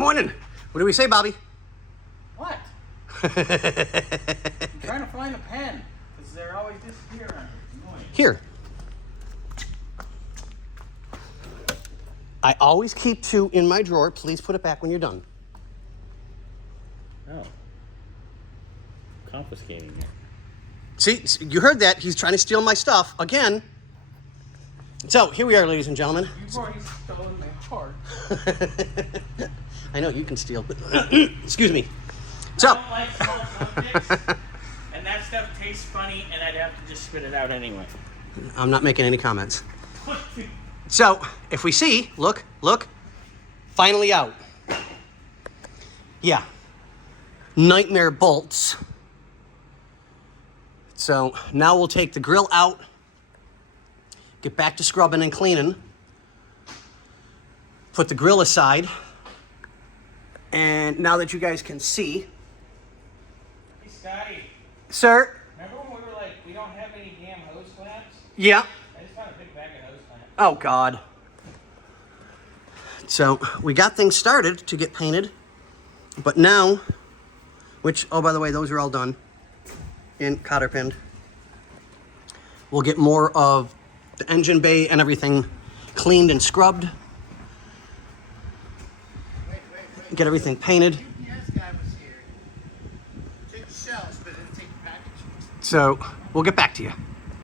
Morning. What do we say, Bobby? What? I'm trying to find a pen, because they're always disappearing. Here. I always keep 2 in my drawer. Please put it back when you're done. Oh. Confiscating it. See, you heard that. He's trying to steal my stuff again. So, here we are, ladies and gentlemen. You've already stolen my heart. I know, you can steal. Excuse me. So. I don't like small subjects, and that stuff tastes funny, and I'd have to just spit it out anyway. I'm not making any comments. So, if we see, look, finally out. Yeah. Nightmare bolts. So, now we'll take the grill out, get back to scrubbing and cleaning, put the grill aside, and now that you guys can see. Hey, Scotty. Sir? Remember when we were like, we don't have any damn hose clamps? Yeah. I just found a big bag of hose clamps. Oh, God. So, we got things started to get painted, but now, which, oh, by the way, those are all done and cotter pinned. We'll get more of the engine bay and everything cleaned and scrubbed. Get everything painted. UPS guy was here. Took the shells, but didn't take the package. So, we'll get back to you.